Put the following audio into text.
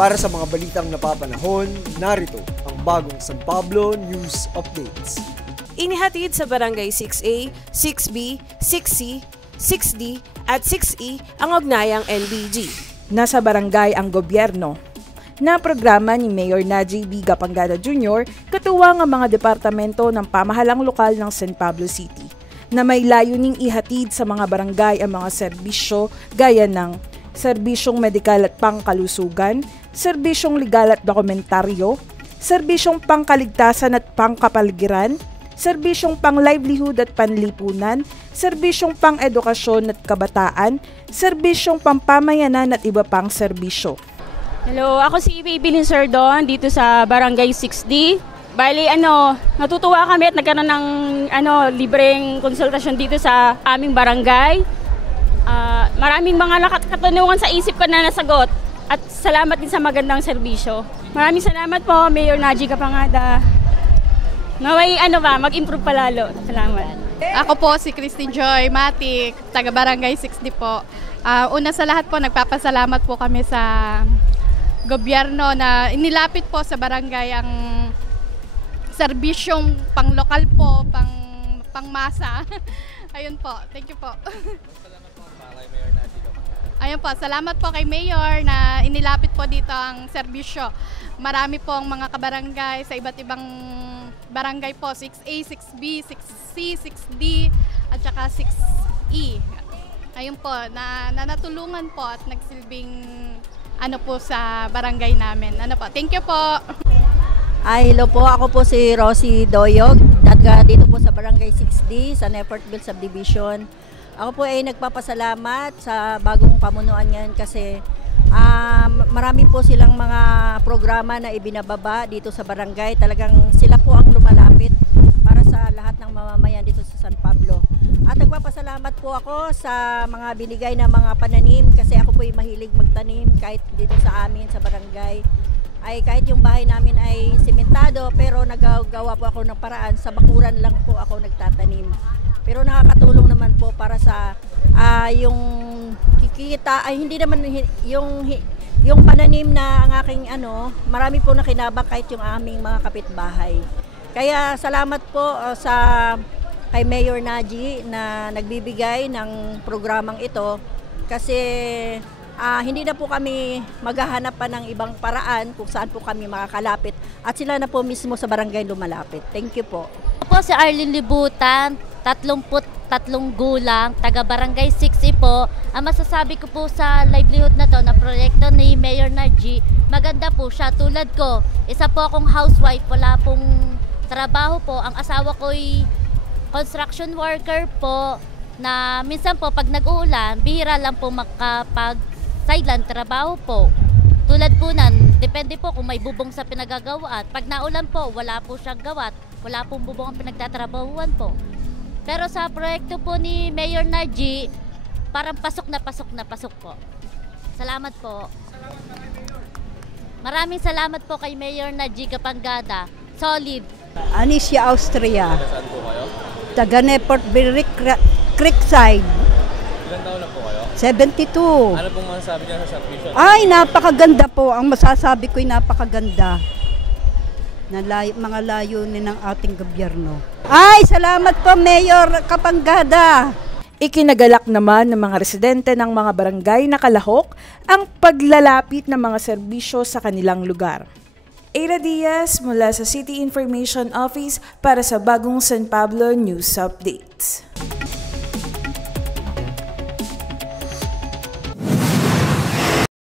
Para sa mga balitang napapanahon, narito ang bagong San Pablo News Updates. Inihatid sa Barangay 6A, 6B, 6C, 6D at 6E ang ugnayang NBG. Nasa barangay ang gobyerno na programa ni Mayor Najee B. Gapangada Jr. katuwang ang mga departamento ng pamahalang lokal ng San Pablo City na may layuning ihatid sa mga barangay ang mga serbisyo gaya ng serbisyong medikal at pangkalusugan, serbisyong legal at dokumentaryo, serbisyong pangkaligtasan at pangkapaligiran, serbisyong pang-livelihood at panlipunan, serbisyong pang-edukasyon at kabataan, serbisyong pampamayanan at iba pang serbisyo. Hello, ako si Baby Sardon dito sa Barangay 6D. Bali, natutuwa kami at nagkaroon ng libreng konsultasyon dito sa aming barangay. Maraming mga katanungan sa isip ko na nasagot. At salamat din sa magandang serbisyo. Maraming salamat po, Mayor Najee Gapangada. Naway mag-improve pa lalo. Salamat. Ako po si Christine Joy Matic, taga Barangay 60 po. Una sa lahat po, nagpapasalamat po kami sa gobyerno na inilapit po sa barangay ang serbisyong pang-lokal po, pang-masa. Ayun po, thank you po. Ayun po, salamat po kay Mayor na inilapit po dito ang serbisyo. Marami pong mga kabarangay sa iba't ibang barangay po, 6A, 6B, 6C, 6D, at saka 6E. Ayun po, na natulungan po at nagsilbing po sa barangay namin. Thank you po. Hello po, ako po si Rosie Doyog, dito po sa Barangay 6D, sa Nefertville Subdivision. Ako po ay nagpapasalamat sa bagong pamunuan yan kasi marami po silang mga programa na ibinababa dito sa barangay. Talagang sila po ang lumalapit para sa lahat ng mamamayan dito sa San Pablo. At nagpapasalamat po ako sa mga binigay na mga pananim kasi ako po ay mahilig magtanim kahit dito sa amin sa barangay. Kahit yung bahay namin ay simentado pero nagagawa po ako ng paraan, sa bakuran lang po ako nagtatanim. Pero nakakatulong naman po para sa yung kikita, hindi naman yung pananim na ang aking marami po nakinabang kahit yung aming mga kapitbahay. Kaya salamat po kay Mayor Najee na nagbibigay ng programang ito kasi hindi na po kami maghahanap pa ng ibang paraan kung saan po kami makakalapit at sila na po mismo sa barangay lumalapit. Thank you po. Ako si Arlene Libutan, 33 gulang, taga Barangay 6E po. Ang masasabi ko po sa livelihood na to na proyekto ni Mayor Najee, maganda po siya. Tulad ko, isa po akong housewife, wala pong trabaho po. Ang asawa ko'y construction worker po na minsan po pag nag-uulan, bihira lang po makapag-sideline trabaho po. Tulad po nan, depende po kung may bubong sa pinagagawa at pag naulan po, wala po siyang gawat, wala pong bubong ang pinagtatrabahuan po. Pero sa proyekto po ni Mayor Najee, parang pasok na pasok po. Salamat po. Maraming salamat po kay Mayor Najee Gapangada. Solid. Anicia, Austria. Saan po kayo? Taga Nefertville Creekside. Ilan taon na po kayo? 72. Ano pong masasabi niya sa subdivision? Ay, napakaganda po. Ang masasabi ko'y napakaganda na mga layunin ng ating gobyerno. Ay, salamat po, Mayor Gapangada. Ikinagalak naman ng mga residente ng mga barangay na Kalahok ang paglalapit ng mga serbisyo sa kanilang lugar. Eira Diaz mula sa City Information Office para sa bagong San Pablo News Updates.